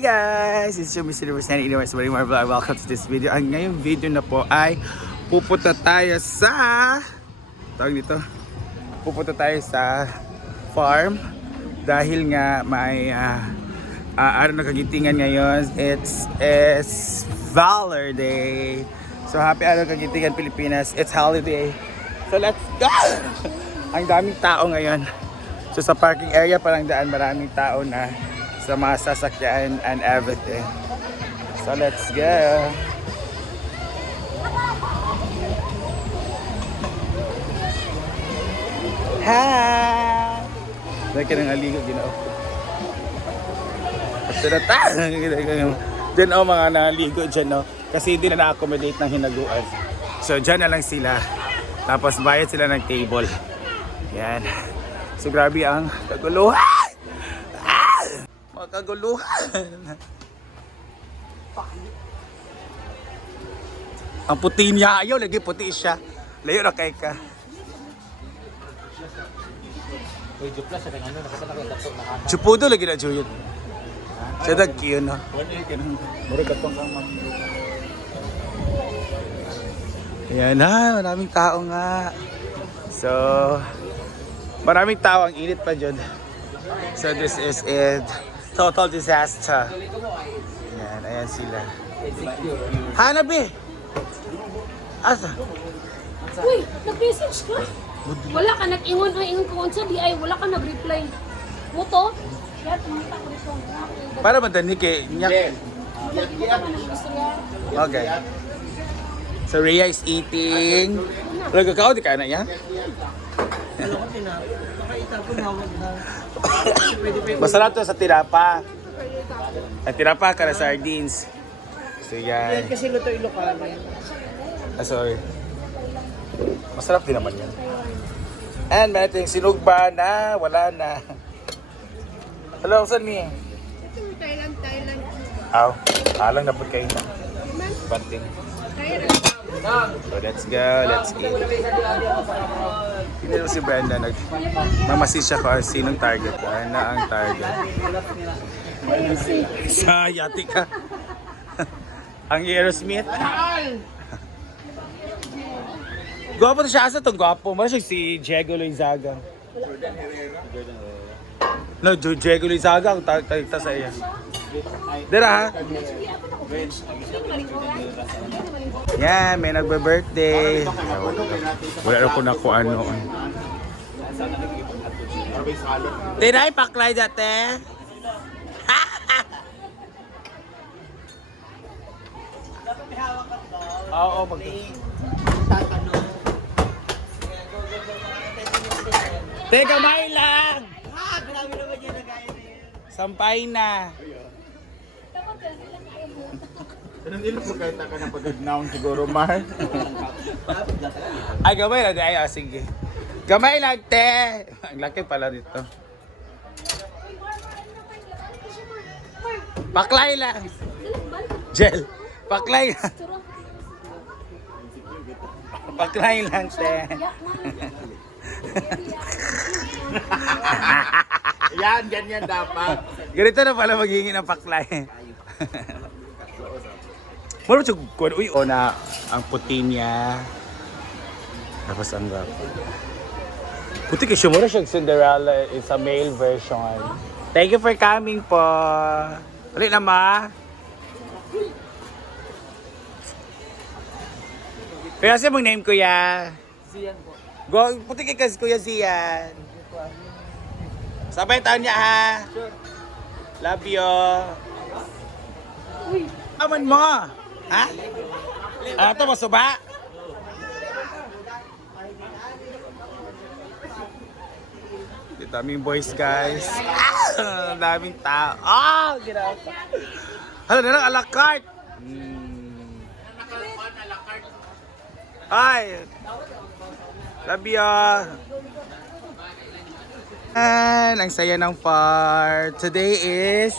Guys, it's your Mr. Universe 9 Universe Marimar Vlog. Welcome to this video. Ang ngayong video na po ay pupunta tayo sa pupunta tayo sa farm dahil nga may araw na kagitingan ngayon. It's Valor Day. So happy araw kagitingan Pilipinas. It's holiday. So let's go. Ang daming tao ngayon. So sa parking area parang daan maraming tao na sa mga sasakyan and everything. So let's go. Hi! Lagi nang aligo, ginoo. At dyan o mga naligo dyan o. Kasi hindi na na-accommodate ng hinaguan. So dyan na lang sila. Tapos bayad sila ng table. Yan. So grabe ang kaguluhan. Kaguluhan. Ang puti niya, ayaw lagi puti siya. Layo na kay ka. Chupudo lagi na Juliet. Siya nag-kiyo no. Ayan na, maraming tao nga. So, maraming tao, ang init pa dyan. So this is it. Total disaster. Ayan sila. Hanabi! Asa? Uy, nag-message ka? Wala ka nag-ingon ko unsa di ay wala ka nag-reply. Mo to? Kaya tumata ko dito. Para madani kay nyak. Okay. So Rhea is eating. Nagkakao di ka na yan? Masarap to sa tirapa. Ang tirapa ka na sardines. So yan. Kasi luto Ilocano. Sorry. Masarap din naman yan. And may natin sinugba na wala na. Hello, saan mi? Thailand. Aw, alang na po kayo na. Banting. So let's go, let's eat. Hindi naman si Brenda nagmamasid siya kung sinong target. Na ang target. Sa yati ka. Ang Aerosmith. Gwapo na siya. Asa itong gwapo? Mara siya si Diego Loizaga. No, Diego Loizaga ang tagta sa iya. Dira ha? Yan, may nagbe-birthday. Wala na ko na kung ano. Tinay, paklay dati. Oo, Teka, may lang! Grabe naman yan na gaya na yan. Sampay na. Anong ilang magkaita ka ng pagkagnaon siguro, Mar? Ay, gamay lang. Ay, sige. Gamay lang, te! Ang laki pala dito. Paklay lang. Gel. Paklay lang. Paklay lang, te. Yan, ganyan dapat. Ganito na pala magiging ng paklay. Mula siya kung uy, o na ang puti niya. Tapos ang rap. Puti kasi mura siyang Cinderella is a male version. Thank you for coming po. Ulit na ma. Kaya siya mong name kuya. Siyan po. Puti kay kasi kuya Zian. Sabay taon niya ha. Sure. Love you. Aman mo. Ha? Ano to, masuba? Daming boys guys. Daming tao. Ginawa. Hala na lang, a la carte. Ay. Love you. And ang saya ng part. Today is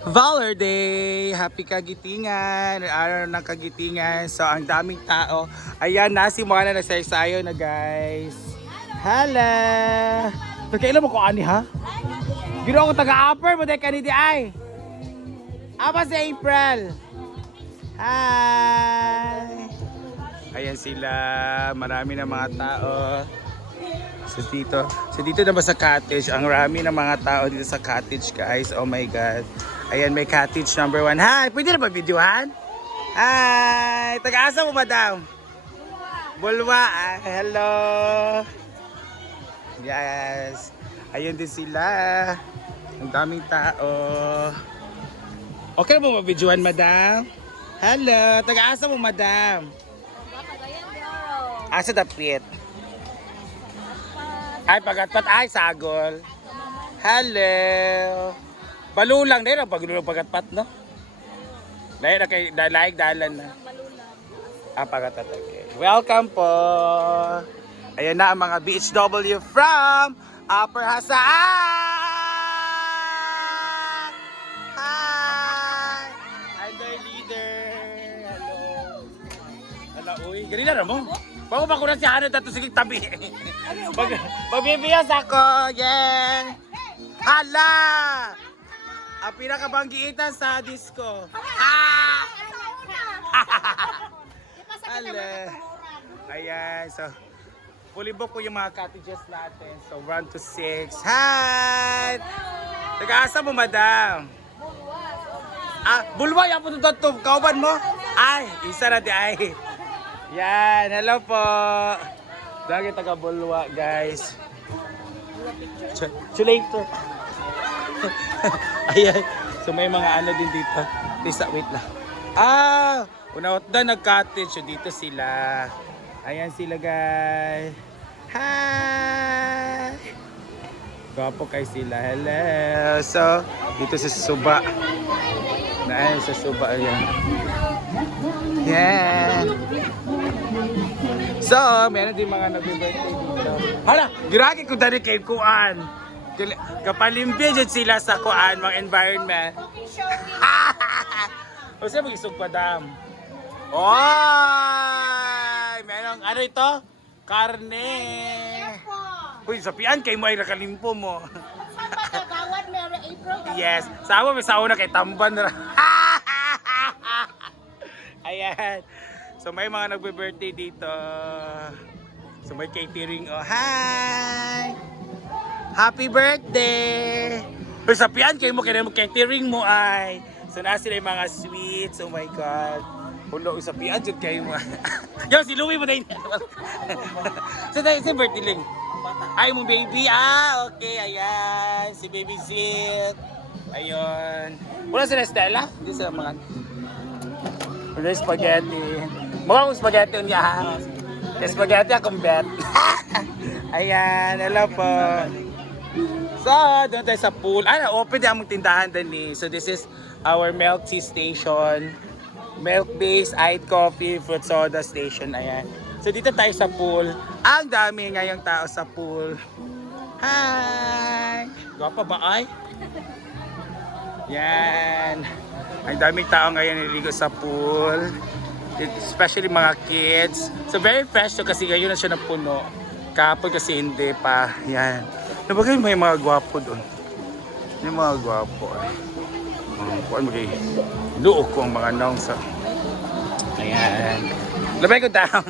Valor Day. Happy Kagitingan. Araw ng Kagitingan. So ang daming tao. Ayan na si Moana nagsaysayo na guys. Hala. Nagkailan mo ko ani ha? Gino ako taga-upper mo dahil kanidi ay. Aba si April. Hi. Ayan sila. Marami na mga tao. So dito naman sa cottage. Ang rami ng mga tao dito sa cottage, guys. Oh my God. Ayan, may cottage number 1. Hi. Pwede na ba videohan? Hi. Taga-asa mo, madam? Bulwa. Hello. Yes. Ayun din sila. Ang daming tao. Okay na mo mabidyohan, madam? Hello. Taga-asa mo, madam? Asa dapit? Ay, pagatpat. Ay, sagol. Hello. Balulang. Dahil ang pagulang pagatpat, no? Dahil na kay dalag dalan na. Pagatpat. Okay. Welcome po. Ayan na ang mga BHW from Upper Hasaan! Hi! I'm their leader. Hello. Hala, uy. Ganina na mo. Bago ba ko na si Hana dito sige tabi. Magbibiyas ako. Yeah. Hala! Ang pinakabanggiitan sa disco. Ha! Hala. Ayan. So, fully book po yung mga cottages natin. So, 1 to 6. Hi! Taga-asa mo, madam? Bulwa. Yan po ito. Kauban mo? Ay, isa na di ay. Yan. Hello po. Lagi taga-bulwa, guys. Chulator. Ayan. So, may mga ano din dito. Tisa, wait lang. Unawat na nag-cottage. So, dito sila. Ayan sila, guys. Hi! Gwapo kayo sila. Hello. So, dito sa Suba. Ayan, sa Suba. Ayan. Yan. So, meron din mga nag-birthday dito. Hala! Giragi ko dali kay Kuan. Kapalimpya dyan sila sa Kuan, mga environment. O siya mag-isog pa, dam. Oy! Merong ano ito? Karne. Uy, sapian kay mo ay nakalimpo mo. Yes. Sama may sauna kay Tamban. Ayan. So may mga nagbe-birthday dito. So may catering. Oh, hi! Happy birthday! Uy, sapian kay mo kaya mo catering mo ay. So nasa sila yung mga sweets. Oh my God. Puno, sapian dyan kayo mo. Yo, si Louie mo na yun. So si birthday lang. Ay, mo baby. Okay. Ayan. Si baby Zit. Ayun. Wala sila Stella? Hindi sila mga... Wala spaghetti. Mukhang spaghetti niya. Spaghetti akong bet. Ayan. Hello po. So, doon tayo sa pool. Open din ang tindahan din eh. So, this is our milk tea station. Milk-based, iced coffee, fruit soda station. Ayan. So, dito tayo sa pool. Ang dami ngayong tao sa pool. Hi! Gwapa ba ay? Yan. Ang daming tao ngayon niligo sa pool. Especially mga kids. So, very fresh to kasi ngayon na siya napuno. Kapag kasi hindi pa. Yan. Nabagay may mga gwapo doon. May mga gwapo eh. Kuan mo kayo. Luok ko ang mga nong sa... Ayan. Labay ko down.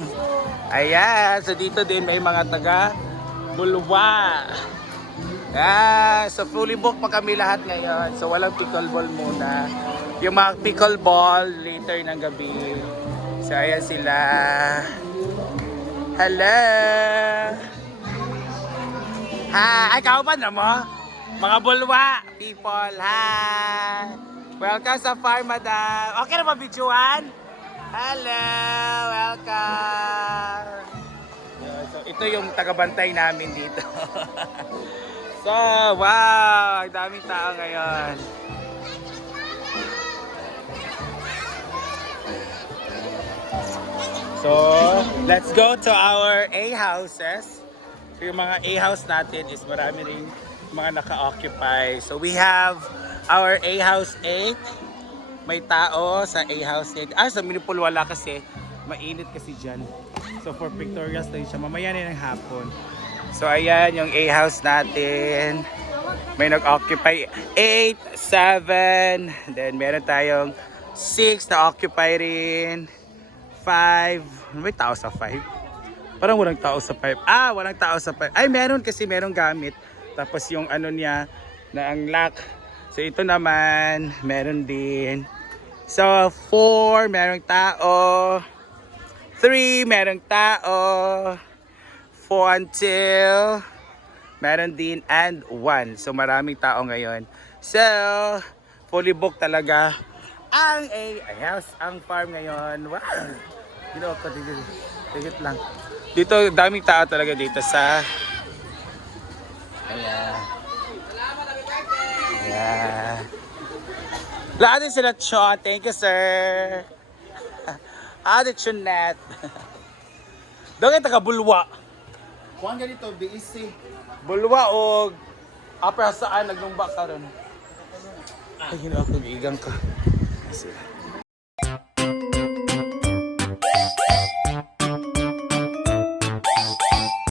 Ayan. So dito din may mga taga Bulwa. So fully booked pa kami lahat ngayon. So walang pickleball muna. Yung mga pickleball later ng gabi. So ayan sila. Hello. Hi. Ay, kaupan na mo? Mga Bulwa people. Hi. Welcome sa farm, madam. Okay na ba videohan? Hello. Welcome. So ito yung tagabantay namin dito. So, wow. Ang daming tao ngayon. So, let's go to our A-houses. So, yung mga A-house natin is marami rin mga naka-occupy. So, we have our A-house 8. May tao sa A-house 8. Sa Minipol wala kasi. Mainit kasi dyan. So, for pictorials na yun siya. Mamaya na ng hapon. So, ayan yung A-house natin. may nag-occupy 8, 7, then meron tayong 6 na occupy rin, 5, may tao sa 5? Parang walang tao sa 5. Ah, walang tao sa 5. Ay, meron kasi merong gamit. Tapos yung ano niya, na ang lock. So ito naman, meron din. So 4, merong tao. 3, merong tao. 4 until meron din and 1. So maraming tao ngayon. So, fully booked talaga ang house, ang farm ngayon. Wow! Ginawa ko, tigit lang. Dito, daming tao talaga dito sa... Ayan. Ayan. Lahat din sila, Chon. Thank you, sir. Ate Chonet. Doon kayo taga-bulwa. Kuhan ganito, BEC. Bulwa o apra saan naglumba ka ron? Ay, ginawa ko, igang ka. Kasi,